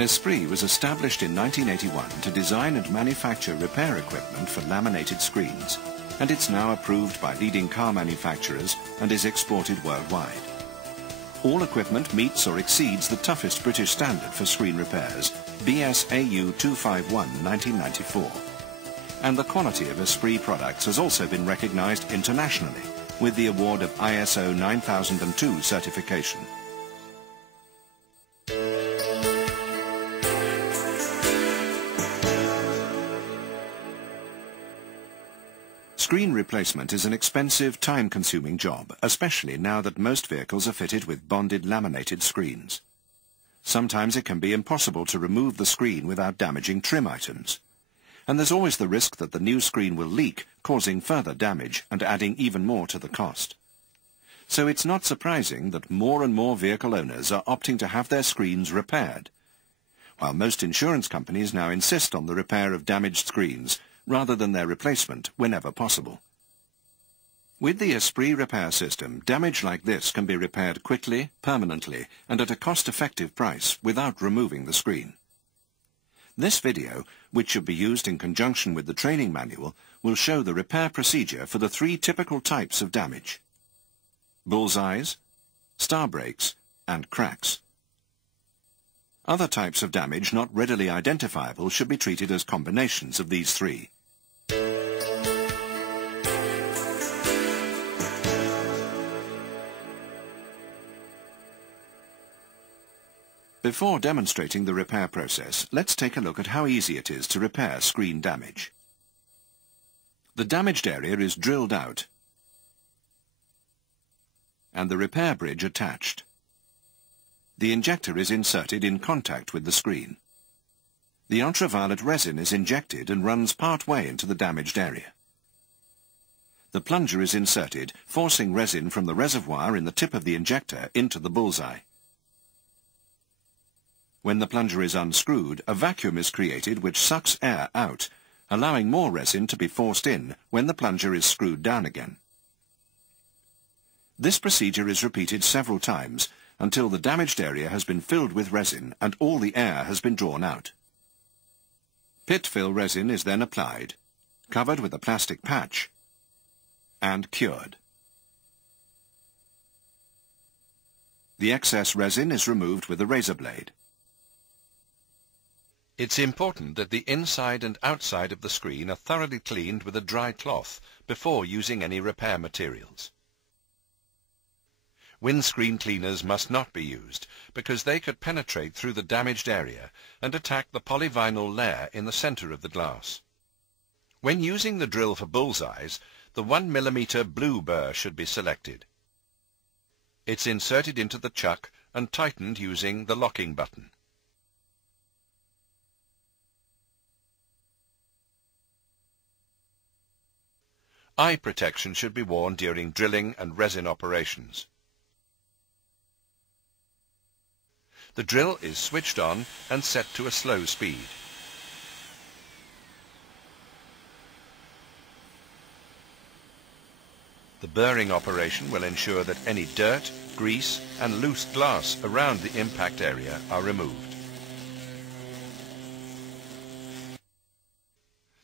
Esprit was established in 1981 to design and manufacture repair equipment for laminated screens, and it's now approved by leading car manufacturers and is exported worldwide. All equipment meets or exceeds the toughest British standard for screen repairs, BS-AU 251 1994. And the quality of Esprit products has also been recognized internationally with the award of ISO 9002 certification. Screen replacement is an expensive, time-consuming job, especially now that most vehicles are fitted with bonded laminated screens. Sometimes it can be impossible to remove the screen without damaging trim items. And there's always the risk that the new screen will leak, causing further damage and adding even more to the cost. So it's not surprising that more and more vehicle owners are opting to have their screens repaired, while most insurance companies now insist on the repair of damaged screens rather than their replacement whenever possible. With the Esprit repair system, damage like this can be repaired quickly, permanently, and at a cost-effective price without removing the screen. This video, which should be used in conjunction with the training manual, will show the repair procedure for the 3 typical types of damage: bullseyes, star breaks, and cracks. Other types of damage not readily identifiable should be treated as combinations of these 3. Before demonstrating the repair process, let's take a look at how easy it is to repair screen damage. The damaged area is drilled out and the repair bridge attached. The injector is inserted in contact with the screen. The ultraviolet resin is injected and runs part way into the damaged area. The plunger is inserted, forcing resin from the reservoir in the tip of the injector into the bullseye. When the plunger is unscrewed, a vacuum is created which sucks air out, allowing more resin to be forced in when the plunger is screwed down again. This procedure is repeated several times until the damaged area has been filled with resin and all the air has been drawn out. Pit fill resin is then applied, covered with a plastic patch, and cured. The excess resin is removed with a razor blade. It's important that the inside and outside of the screen are thoroughly cleaned with a dry cloth before using any repair materials. Windscreen cleaners must not be used because they could penetrate through the damaged area and attack the polyvinyl layer in the center of the glass. When using the drill for bullseyes, the 1 mm blue burr should be selected. It's inserted into the chuck and tightened using the locking button. Eye protection should be worn during drilling and resin operations. The drill is switched on and set to a slow speed. The burring operation will ensure that any dirt, grease and loose glass around the impact area are removed.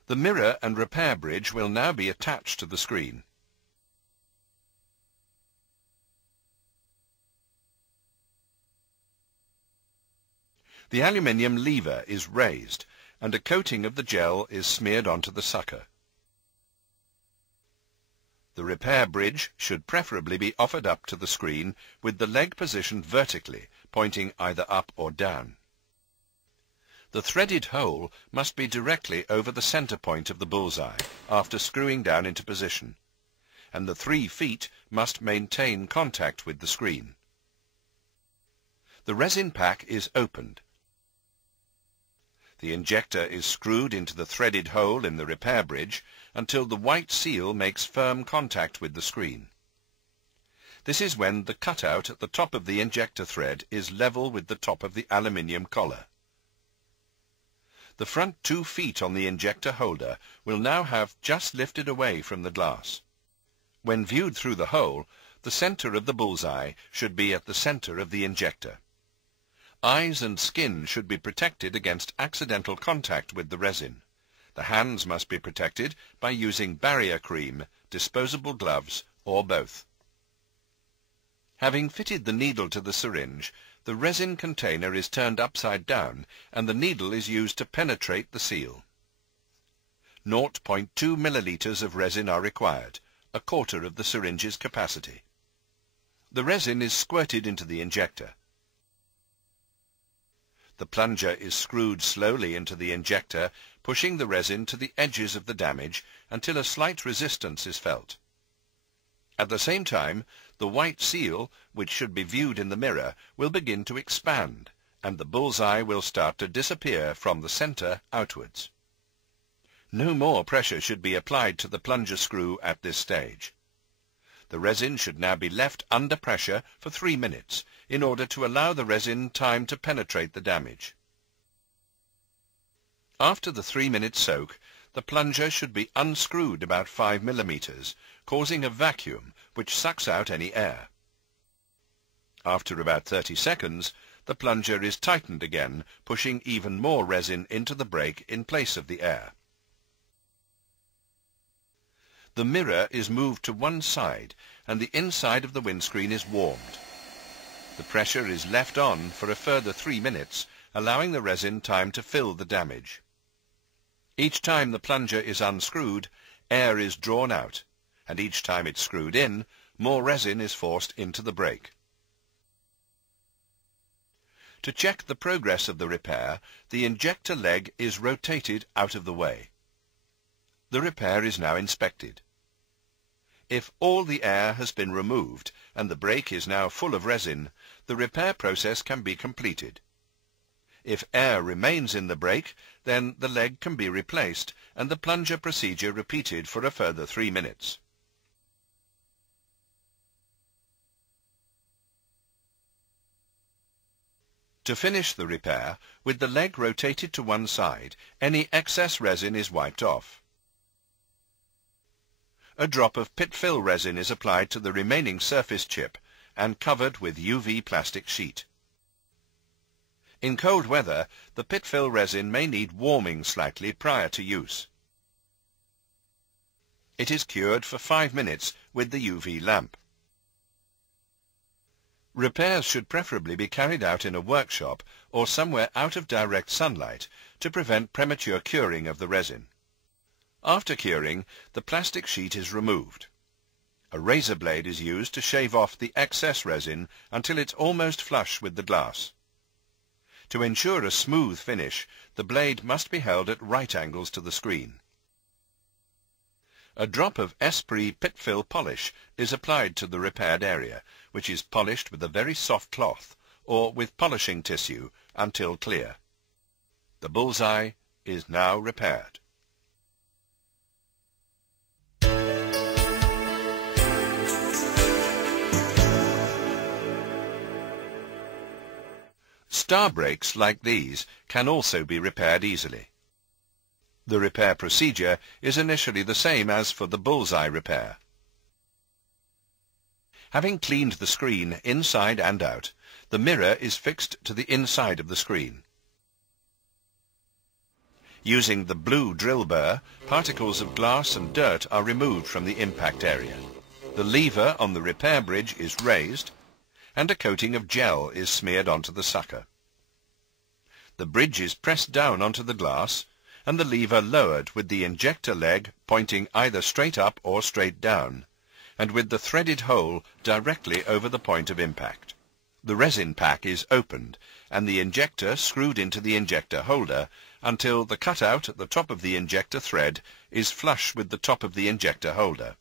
The mirror and repair bridge will now be attached to the screen. The aluminium lever is raised and a coating of the gel is smeared onto the sucker. The repair bridge should preferably be offered up to the screen with the leg positioned vertically, pointing either up or down. The threaded hole must be directly over the center point of the bullseye after screwing down into position, and the 3 feet must maintain contact with the screen. The resin pack is opened. The injector is screwed into the threaded hole in the repair bridge until the white seal makes firm contact with the screen. This is when the cutout at the top of the injector thread is level with the top of the aluminium collar. The front 2 feet on the injector holder will now have just lifted away from the glass. When viewed through the hole, the center of the bullseye should be at the center of the injector. Eyes and skin should be protected against accidental contact with the resin. The hands must be protected by using barrier cream, disposable gloves, or both. Having fitted the needle to the syringe, the resin container is turned upside down and the needle is used to penetrate the seal. 0.2 milliliters of resin are required, a quarter of the syringe's capacity. The resin is squirted into the injector. The plunger is screwed slowly into the injector, pushing the resin to the edges of the damage until a slight resistance is felt. At the same time, the white seal, which should be viewed in the mirror, will begin to expand, and the bullseye will start to disappear from the center outwards. No more pressure should be applied to the plunger screw at this stage. The resin should now be left under pressure for 3 minutes in order to allow the resin time to penetrate the damage. After the 3-minute soak, the plunger should be unscrewed about 5 millimeters, causing a vacuum which sucks out any air. After about 30 seconds, the plunger is tightened again, pushing even more resin into the break in place of the air. The mirror is moved to one side and the inside of the windscreen is warmed. The pressure is left on for a further 3 minutes, allowing the resin time to fill the damage. Each time the plunger is unscrewed, air is drawn out, and each time it's screwed in, more resin is forced into the break. To check the progress of the repair, the injector leg is rotated out of the way. The repair is now inspected. If all the air has been removed and the break is now full of resin, the repair process can be completed. If air remains in the break, then the leg can be replaced and the plunger procedure repeated for a further 3 minutes. To finish the repair, with the leg rotated to one side, any excess resin is wiped off. A drop of pit-fill resin is applied to the remaining surface chip and covered with UV plastic sheet. In cold weather, the pit-fill resin may need warming slightly prior to use. It is cured for 5 minutes with the UV lamp. Repairs should preferably be carried out in a workshop or somewhere out of direct sunlight to prevent premature curing of the resin. After curing, the plastic sheet is removed. A razor blade is used to shave off the excess resin until it's almost flush with the glass. To ensure a smooth finish, the blade must be held at right angles to the screen. A drop of Esprit pit-fill polish is applied to the repaired area, which is polished with a very soft cloth or with polishing tissue until clear. The bullseye is now repaired. Star breaks like these can also be repaired easily. The repair procedure is initially the same as for the bullseye repair. Having cleaned the screen inside and out, the mirror is fixed to the inside of the screen. Using the blue drill burr, particles of glass and dirt are removed from the impact area. The lever on the repair bridge is raised, and a coating of gel is smeared onto the sucker. The bridge is pressed down onto the glass, and the lever lowered with the injector leg pointing either straight up or straight down, and with the threaded hole directly over the point of impact. The resin pack is opened, and the injector screwed into the injector holder until the cutout at the top of the injector thread is flush with the top of the injector holder.